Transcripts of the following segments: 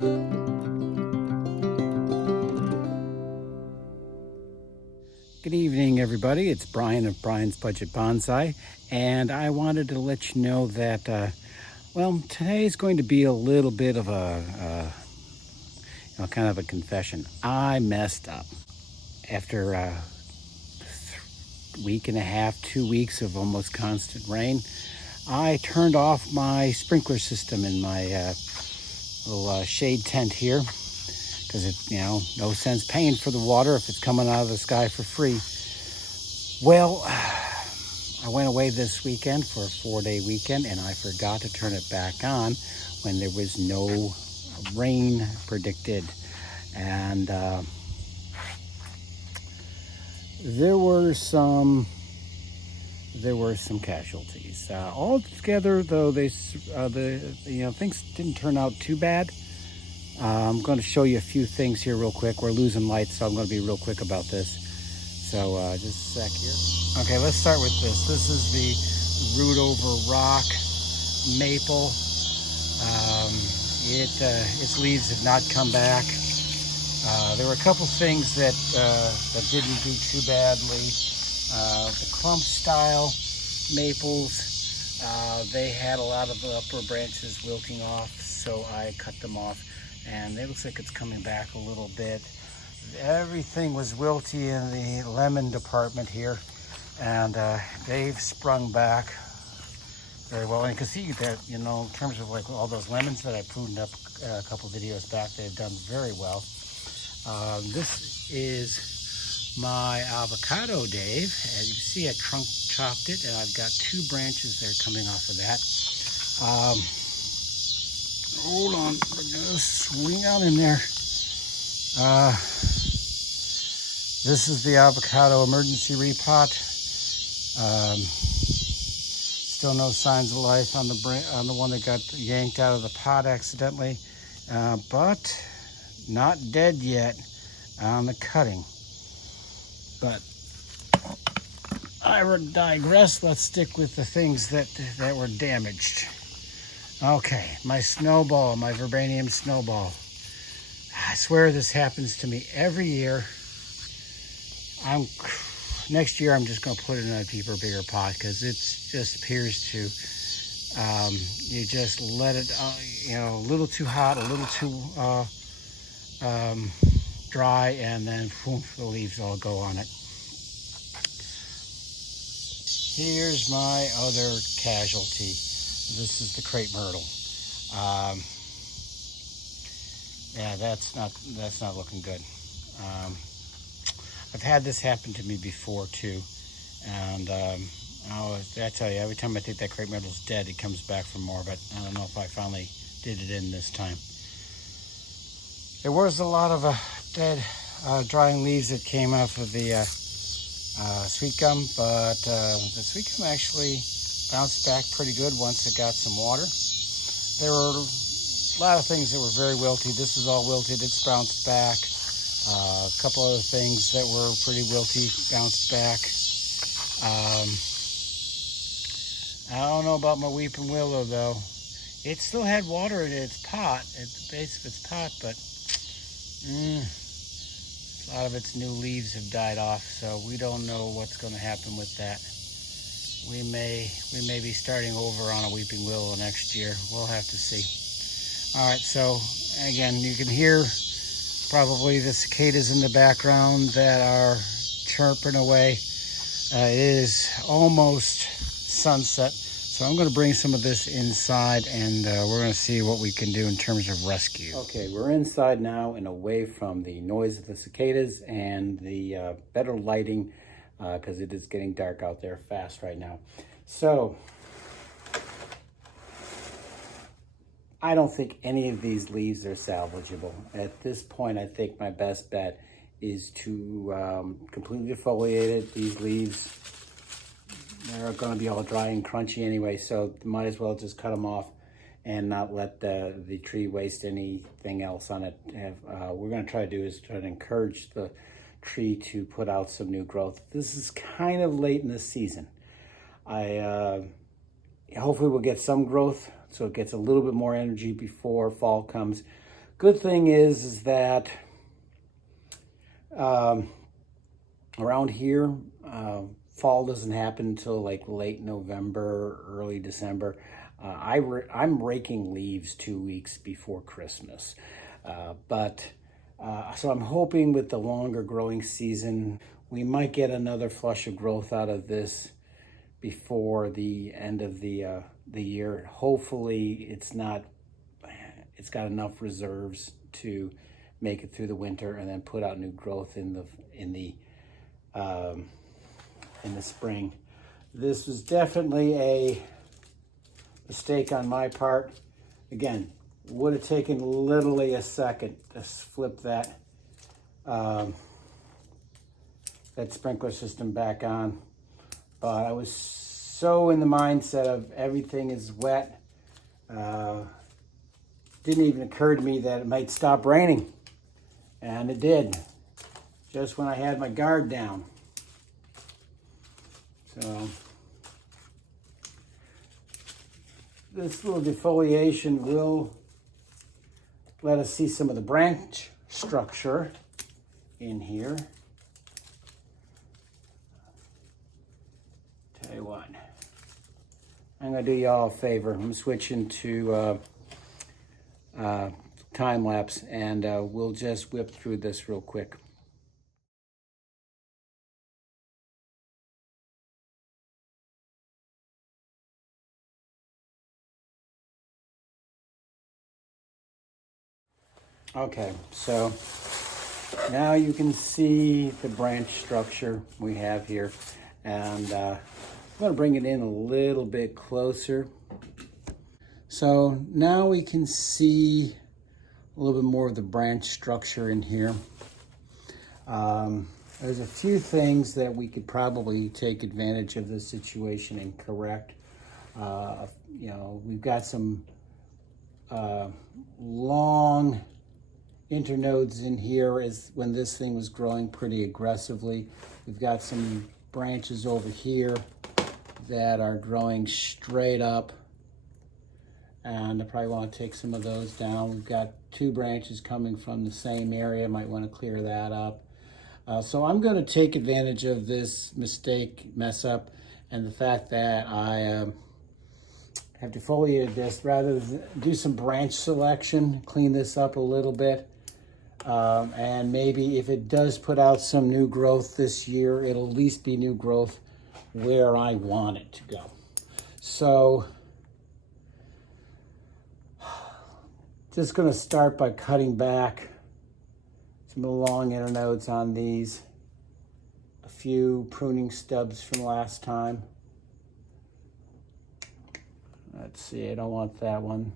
Good evening, everybody. It's Brian of Brian's Budget Bonsai, and I wanted to let you know that, well, today is going to be a little bit of kind of a confession. I messed up after a week and a half, 2 weeks of almost constant rain. I turned off my sprinkler system in my little shade tent here, because no sense paying for the water if it's coming out of the sky for free. Well, I went away this weekend for a 4-day weekend, and I forgot to turn it back on when there was no rain predicted. And there were some casualties. Altogether, though, things didn't turn out too bad. I'm going to show you a few things here real quick. We're losing light, so I'm going to be real quick about this. So just a sec here. Okay, let's start with this. This is the root over rock maple. Its leaves have not come back. There were a couple things that didn't do too badly. The clump style maples, they had a lot of the upper branches wilting off, so I cut them off, and it looks like it's coming back a little bit. Everything was wilty in the lemon department here, and they've sprung back very well. And you can see that, in terms of like all those lemons that I pruned up a couple videos back, they've done very well. This is my avocado, Dave. As you can see, I trunk chopped it, and I've got 2 branches there coming off of that. Hold on, we're gonna swing out in there. This is the avocado emergency repot. Still no signs of life on the one that got yanked out of the pot accidentally, but not dead yet on the cutting. But I digress. Let's stick with the things that were damaged. Okay, my snowball, my verbanium snowball. I swear this happens to me every year. Next year I'm just going to put it in a deeper, bigger pot, because it just appears to, you just let it, a little too hot, a little too dry, and then boom, the leaves all go on it. Here's my other casualty. This is the crepe myrtle. Yeah, that's not looking good. I've had this happen to me before too, and I tell you, every time I think that crepe myrtle's dead, it comes back for more. But I don't know if I finally did it in this time. There was a lot of dead drying leaves that came off of the sweet gum, but the sweet gum actually bounced back pretty good once it got some water. There were a lot of things that were very wilty. This is all wilted. It's bounced back. A couple other things that were pretty wilty bounced back. I don't know about my weeping willow, though. It still had water in its pot, at the base of its pot, but a lot of its new leaves have died off, so we don't know what's going to happen with that. We may be starting over on a weeping willow next year. We'll have to see. All right, so again, you can hear probably the cicadas in the background that are chirping away. It is almost sunset, so I'm going to bring some of this inside, and we're going to see what we can do in terms of rescue. Okay, we're inside now and away from the noise of the cicadas and the better lighting, because it is getting dark out there fast right now. So I don't think any of these leaves are salvageable. At this point, I think my best bet is to completely defoliate it. These leaves, they're going to be all dry and crunchy anyway, so might as well just cut them off and not let the tree waste anything else on it. What we're going to try to do is try to encourage the tree to put out some new growth. This is kind of late in the season. Hopefully we'll get some growth, so it gets a little bit more energy before fall comes. Good thing is that around here, fall doesn't happen until like late November, early December. I'm raking leaves 2 weeks before Christmas. So I'm hoping with the longer growing season, we might get another flush of growth out of this before the end of the year. Hopefully it's got enough reserves to make it through the winter and then put out new growth in the spring. This was definitely a mistake on my part. Again, would have taken literally a second to flip that sprinkler system back on, but I was so in the mindset of everything is wet. Didn't even occur to me that it might stop raining, and it did, just when I had my guard down. So this little defoliation will let us see some of the branch structure in here. Tell you what, I'm gonna do y'all a favor. I'm switching to time lapse, and we'll just whip through this real quick. Okay, so now you can see the branch structure we have here, and I'm going to bring it in a little bit closer. So now we can see a little bit more of the branch structure in here. There's a few things that we could probably take advantage of this situation and correct. We've got some long internodes in here is when this thing was growing pretty aggressively. We've got some branches over here that are growing straight up, and I probably want to take some of those down. We've got 2 branches coming from the same area, might want to clear that up. So I'm going to take advantage of this mess up, and the fact that I have defoliated this, rather than do some branch selection, clean this up a little bit. And maybe if it does put out some new growth this year, it'll at least be new growth where I want it to go. So just going to start by cutting back some of the long internodes on these. A few pruning stubs from last time. Let's see, I don't want that one.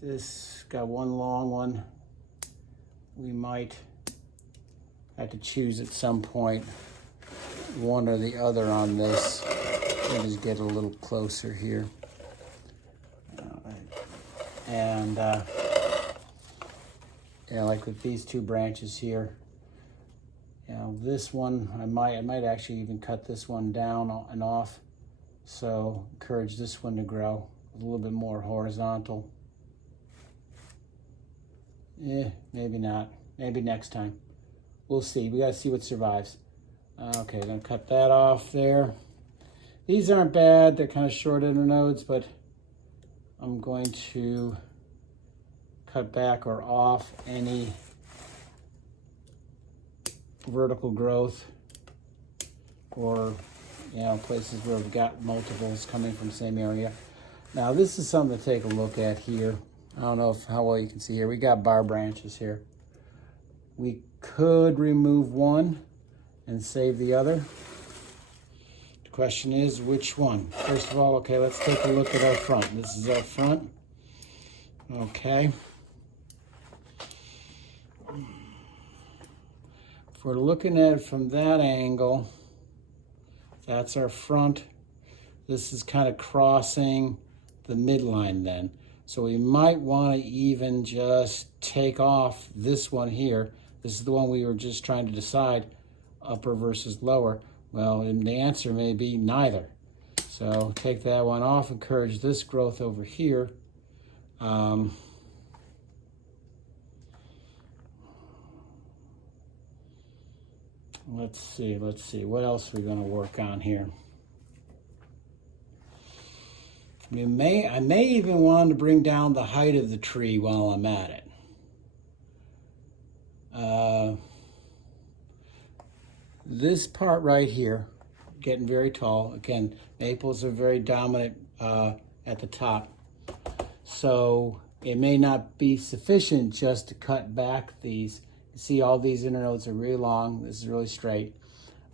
This got one long one. We might have to choose at some point one or the other on this. Let me just get a little closer here. And like with these 2 branches here, this one I might actually even cut this one down and off. So encourage this one to grow a little bit more horizontal. Maybe not. Maybe next time. We'll see. We gotta see what survives. Okay, gonna cut that off there. These aren't bad. They're kind of short internodes, but I'm going to cut back or off any vertical growth, or places where we've got multiples coming from the same area. Now this is something to take a look at here. I don't know how well you can see here. We got bar branches here. We could remove one and save the other. The question is, which one? First of all, okay, let's take a look at our front. This is our front. Okay. If we're looking at it from that angle, that's our front. This is kind of crossing the midline then. So we might want to even just take off this one here. This is the one we were just trying to decide, upper versus lower. Well, and the answer may be neither. So take that one off, encourage this growth over here. Let's see, what else are we going to work on here? I may even want to bring down the height of the tree while I'm at it. This part right here, getting very tall. Again, maples are very dominant at the top. So it may not be sufficient just to cut back these. You see all these internodes are really long. This is really straight.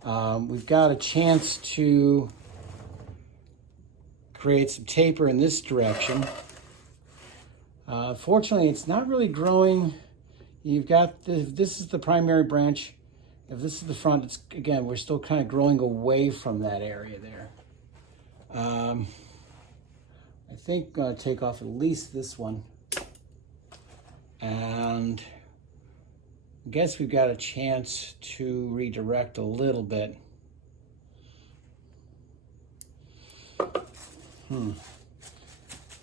We've got a chance to create some taper in this direction. Fortunately, it's not really growing. You've got this is the primary branch. If this is the front, it's again, we're still kind of growing away from that area there. I think I'm going to take off at least this one. And I guess we've got a chance to redirect a little bit.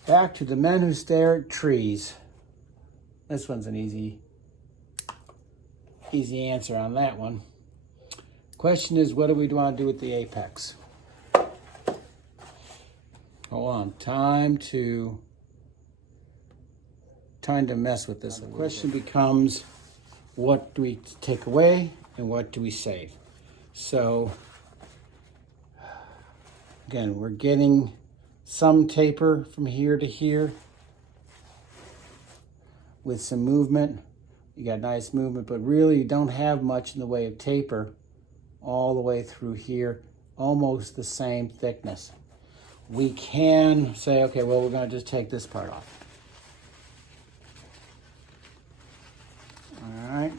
Back to the men who stare at trees. This one's an easy answer on that one. Question is, what do we want to do with the apex? Hold on, time to mess with this. The question becomes, what do we take away and what do we save? So again, we're getting some taper from here to here with some movement. You got nice movement, but really you don't have much in the way of taper all the way through here, almost the same thickness. We can say, okay, well, we're going to just take this part off. All right.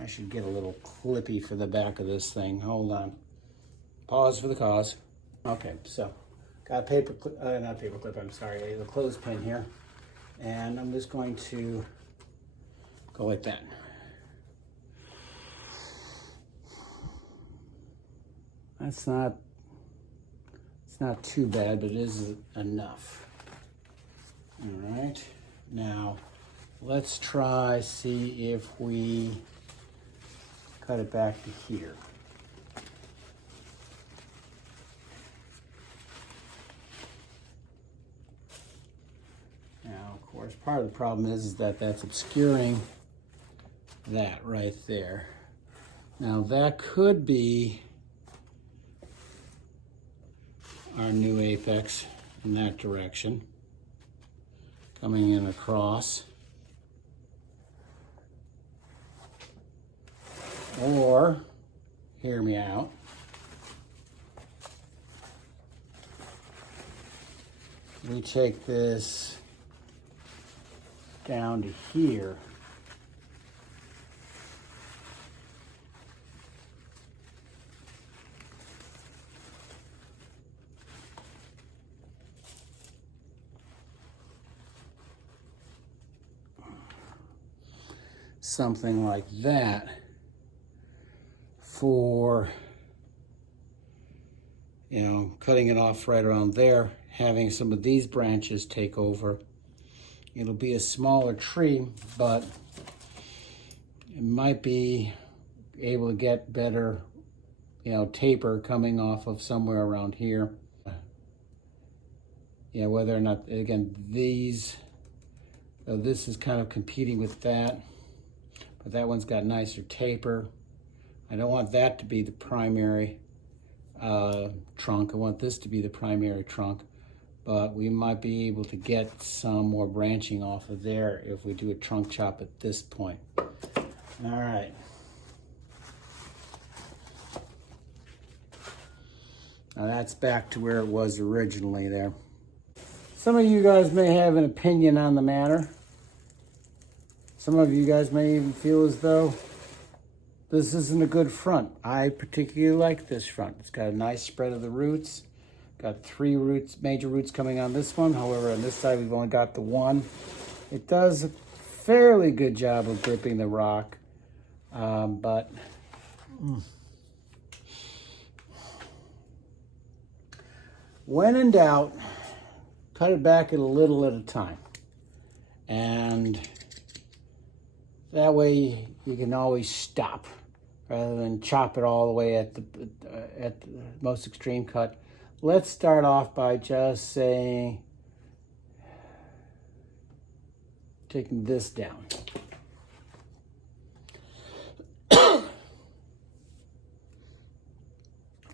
I should get a little clippy for the back of this thing. Hold on. Pause for the cause. Okay, so got a paper clip, not a paper clip, I'm sorry, a clothespin here. And I'm just going to go like that. It's not too bad, but it is enough. All right, now let's try, see if we cut it back to here. Now, of course, part of the problem is that that's obscuring that right there. Now that could be our new apex in that direction, coming in across. Or, hear me out, we take this down to here. Something like that for, you know, cutting it off right around there, having some of these branches take over. It'll be a smaller tree, but it might be able to get better, you know, taper coming off of somewhere around here. Yeah, whether or not, again, these, this is kind of competing with that, but that one's got nicer taper. I don't want that to be the primary trunk. I want this to be the primary trunk, but we might be able to get some more branching off of there if we do a trunk chop at this point. All right. Now that's back to where it was originally there. Some of you guys may have an opinion on the matter. Some of you guys may even feel as though this isn't a good front. I particularly like this front. It's got a nice spread of the roots. Got 3 roots, major roots coming on this one. However, on this side, we've only got the 1. It does a fairly good job of gripping the rock, but when in doubt, cut it back a little at a time. And that way you can always stop rather than chop it all the way at the most extreme cut. Let's start off by just saying, taking this down.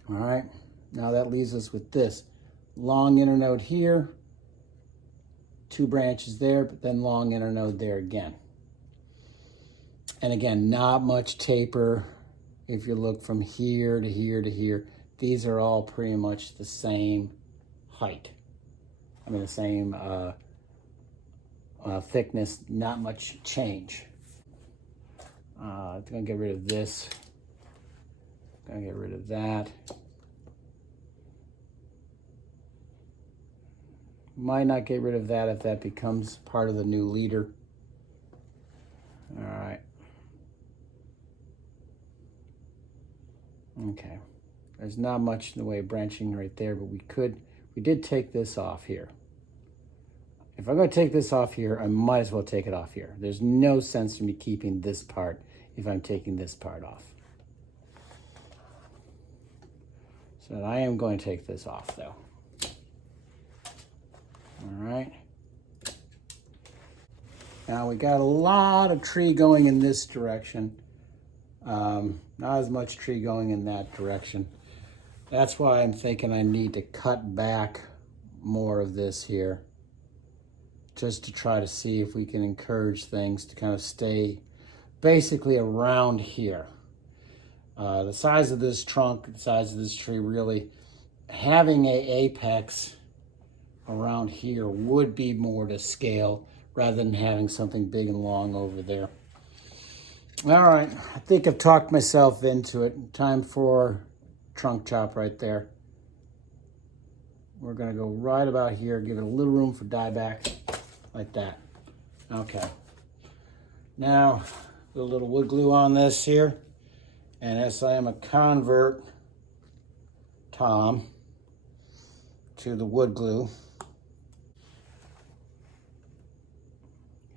All right, now that leaves us with this long internode here, 2 branches there, but then long internode there again. And again, not much taper. If you look from here to here to here, these are all pretty much the same height. I mean, the same thickness, not much change. I'm gonna get rid of this. Gonna get rid of that. Might not get rid of that if that becomes part of the new leader. All right. Okay. There's not much in the way of branching right there, but we did take this off here. If I'm going to take this off here, I might as well take it off here. There's no sense in me keeping this part if I'm taking this part off. So I am going to take this off though. All right. Now we got a lot of tree going in this direction. Not as much tree going in that direction. That's why I'm thinking I need to cut back more of this here, just to try to see if we can encourage things to kind of stay basically around here. The size of this trunk, the size of this tree, really having an apex around here would be more to scale rather than having something big and long over there. All right, I think I've talked myself into it. Time for trunk chop right there. We're gonna go right about here, give it a little room for dieback, like that. Okay. Now, a little wood glue on this here. And as I am a convert, Tom, to the wood glue,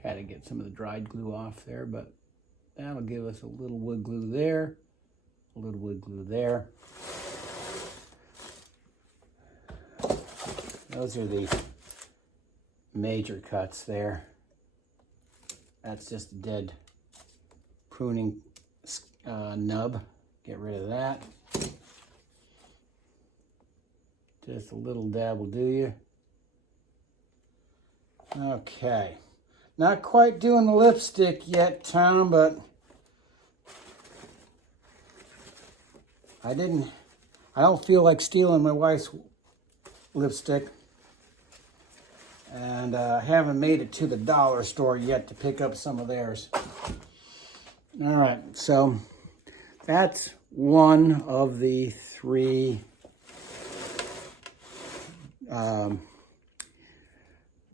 had to get some of the dried glue off there, but that'll give us a little wood glue there, a little wood glue there. Those are the major cuts there. That's just a dead pruning nub. Get rid of that. Just a little dab will do you. Okay. Not quite doing the lipstick yet, Tom, but I don't feel like stealing my wife's lipstick. And I haven't made it to the dollar store yet to pick up some of theirs. All right, so that's one of the 3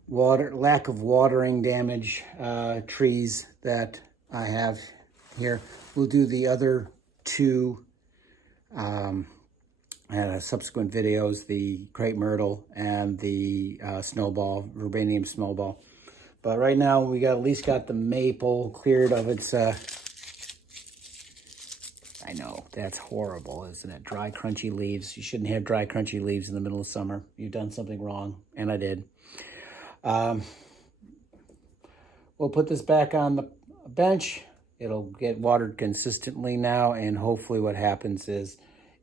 lack of watering damage trees that I have here. We'll do the other 2 subsequent videos, the crepe myrtle and the snowball, Verbanium snowball. But right now we got at least got the maple cleared of its, I know, that's horrible, isn't it? Dry, crunchy leaves. You shouldn't have dry, crunchy leaves in the middle of summer. You've done something wrong, and I did. We'll put this back on the bench. It'll get watered consistently now, and hopefully what happens is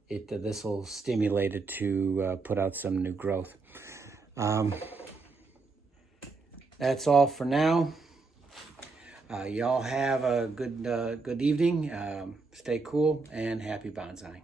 this will stimulate it to put out some new growth. That's all for now. Y'all have a good evening. Stay cool and happy bonsai.